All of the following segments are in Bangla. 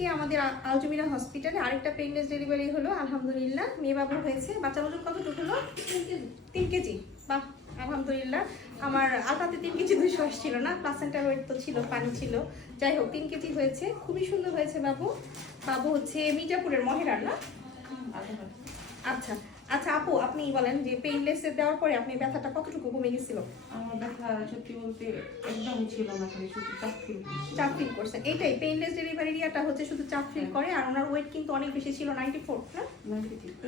আজকে আমাদের আলজমিরা হসপিটালে আরেকটা পেইনলেস ডেলিভারি হলো আলহামদুলিল্লাহ। মেয়ে বাবু হয়েছে। বাচ্চার ওজন কতটুকু হলো? 3 কেজি। বাহ আলহামদুলিল্লাহ। আমার আলতাতে 3 কেজি 200 আসছিল না, প্লাসেন্টার ওয়েট তো ছিল, পানি ছিল। যাই হোক 3 কেজি হয়েছে, খুবই সুন্দর হয়েছে বাবু। বাবু হচ্ছে মির্জাপুরের মহেরার না? আচ্ছা আচ্ছা আপু, আপনি বলেন যে পেইনলেস দেওয়ার পরে আপনি ব্যথাটা কতটুকু কমে গেছিল? আমার ব্যথা সত্যি বলতে একদম ছিল না, খালি শুধু চাপ ফিল করছে। এইটাই পেইনলেস ডেলিভারি ইয়াটা হচ্ছে শুধু চাপ ফিল করে। আর ওনার ওয়েট কিন্তু অনেক বেশি ছিল, 94 না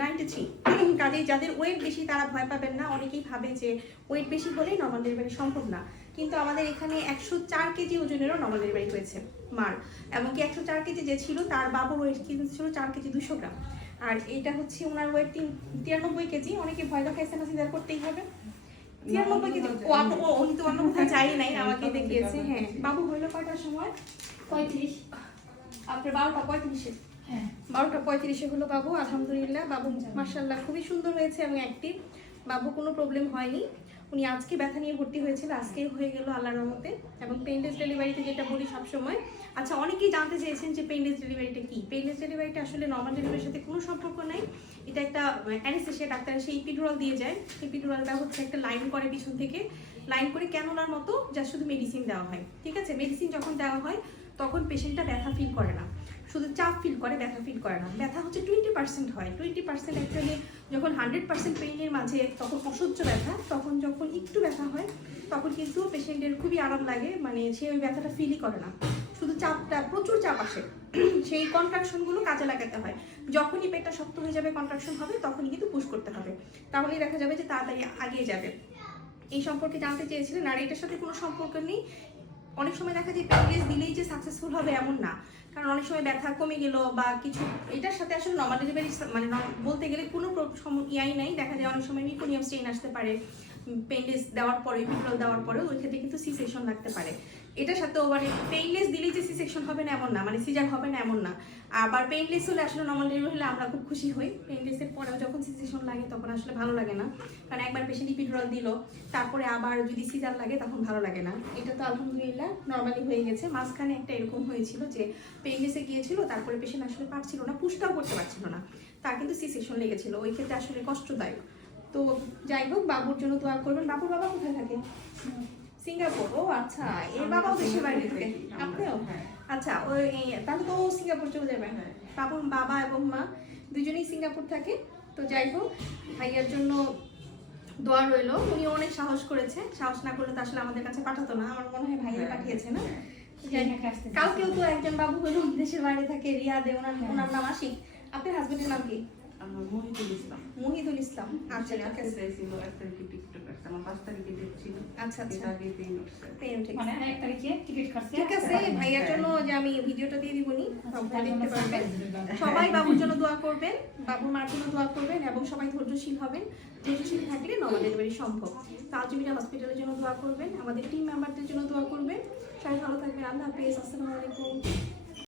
93। কাজেই যাদের ওয়েট বেশি তারা ভয় পাবেন না। অনেকেই ভাবে যে ওয়েট বেশি হলেই নর্মাল ডেলিভারি সম্ভব না, কিন্তু আমাদের এখানে 104 কেজি ওজনেরও নর্মাল ডেলিভারি হয়েছে মার। এমনকি 104 কেজি যে ছিল তার বাবুর ওয়েট কিন্তু ছিল 4 কেজি 200 গ্রাম। আর এটা হচ্ছে ওনার ওয়েট 93 কেজি। অনেকে ভয় দেখাইছে না সিজার করতেই হবে। 93 কেজি। উনি তো অন্য কোথাও যাই নাই, আমাকে দেখিয়েছে। হ্যাঁ বাবু হইলো কয়টার সময়? 35। আপনার 12:35-এ? হ্যাঁ 12:35-এ হলো বাবু। আলহামদুলিল্লাহ বাবু মাশাআল্লাহ খুবই সুন্দর হয়েছে এবং অ্যাক্টিভ। বাবু কোনো প্রবলেম হয়নি। উনি আজকে ব্যথা নিয়ে ভর্তি হয়েছিল, আজকেই হয়ে গেল আল্লাহর রহমতে। এবং পেইনলেস ডেলিভারিতে যেটা বলি সবসময়, আচ্ছা অনেকেই জানতে চেয়েছেন যে পেইনলেস ডেলিভারিটা কি। পেইনলেস ডেলিভারিটা আসলে নর্মাল ডেলিভারির সাথে কোনো সম্পর্ক নাই। এটা একটা অ্যানেস্থেসিয়া, ডাক্তার সেই এপিডুরাল দিয়ে যায়। এপিডুরালটা হচ্ছে একটা লাইন করে পিছন থেকে, লাইন করে ক্যানুলার মতো, যা শুধু মেডিসিন দেওয়া হয়। ঠিক আছে, মেডিসিন যখন দেওয়া হয় তখন পেশেন্টটা ব্যথা ফিল করে না, শুধু চাপ ফিল করে, ব্যথা ফিল করে না। ব্যথা হচ্ছে 20% হয়। 20% অ্যাকচুয়ালি যখন 100% পেইনের মাঝে তখন অসহ্য ব্যথা, তখন যখন একটু ব্যথা হয় তখন কিন্তু পেশেন্টের খুবই আরাম লাগে, মানে সে ওই ব্যথাটা ফিলই করে না, শুধু চাপটা, প্রচুর চাপ আসে। সেই কন্ট্রাকশনগুলো কাজে লাগাতে হয়। যখনই পেটটা শক্ত হয়ে যাবে, কন্ট্রাকশন হবে, তখনই কিন্তু পুশ করতে হবে, তাহলেই দেখা যাবে যে তাড়াতাড়ি আগিয়ে যাবে। এই সম্পর্কে জানতে চেয়েছিলেন। আর এটার সাথে কোনো সম্পর্ক নেই। অনেক সময় দেখা যায় পেইনলেস দিলেই যে সাকসেসফুল হবে এমন না, কারণ অনেক সময় ব্যথা কমে গেল বা কিছু, এটার সাথে আসলে নর্মাল ডেলিভারি মানে বলতে গেলে কোনো ইয়াই নাই। দেখা যায় অনেক সময় মিকোনিয়াম স্টেইন আসতে পারে পেইনলেস দেওয়ার পরে, এপিডুরাল দেওয়ার পরে, ওই ক্ষেত্রে কিন্তু সি সেকশন লাগতে পারে। এটার সাথেও মানে পেইনলেস দিলেই যে সি সেকশন হবে না এমন না, মানে সিজার হবে না এমন না। আবার পেইনলেস হলে আসলে নর্মাল ডেলিভারি হলে আমরা খুব খুশি হই। পেইনলেসের পরেও যখন সি সেকশন লাগে তখন আসলে ভালো লাগে না, কারণ একবার পেশেন্ট এপিডুরাল দিল, তারপরে আবার যদি সিজার লাগে তখন ভালো লাগে না। এটা তো আলহামদুলিল্লাহ নর্মালি হয়ে গেছে। মাঝখানে একটা এরকম হয়েছিল যে পেইনলেসে গিয়েছিল, তারপরে পেশেন্ট আসলে পারছিল না, পুশটাও করতে পারছিল না, তার কিন্তু সি সেকশন লেগেছিল। ওই ক্ষেত্রে আসলে কষ্টদায়ক। তো যাই হোক, বাবুর জন্য দোয়া করবেন। বাবুর বাবা কোথায় থাকে? সিঙ্গাপুর। ও আচ্ছা, এর বাবাও দেশের বাইরে থাকে, আপনিও? আচ্ছা, ওই তাহলে তো সিঙ্গাপুর চলে যাবে। বাবুর বাবা এবং মা দুজনেই সিঙ্গাপুর থাকে। তো যাই হোক, ভাইয়ার জন্য দোয়া রইলো। উনি অনেক সাহস করেছে, সাহস না করলে তো আসলে আমাদের কাছে পাঠাতো না। আমার মনে হয় ভাইয়া পাঠিয়েছে না? কালকেও তো একজন বাবু হলো দেশের বাইরে থাকে, রিয়াদে। ওনার নাম আশিক। আপনার হাজবেন্ডের নাম কি? মহিদুল ইসলাম। মহিদুল ইসলাম। আচ্ছা ঠিক আছে। আচ্ছা আচ্ছা, মানে 1 তারিখে টিকিট কাটছে। ঠিক আছে। ভাইয়ার জন্য যে আমি ভিডিওটা দিয়ে দিবনি, দেখতে পারবেন। সবাই বাবুর জন্য দোয়া করবেন, বাবুর মার জন্য দোয়া করবেন, এবং সবাই ধৈর্যশীল হবেন। ধৈর্যশীল থাকলে নর্মাল ডেলিভারি সম্ভব। আলজমিরা হসপিটালের জন্য দোয়া করবেন, আমাদের টিম মেম্বারদের জন্য দোয়া করবেন। সবাই ভালো থাকবেন। আল্লাহ হাফেজ। আসসালামু আলাইকুম।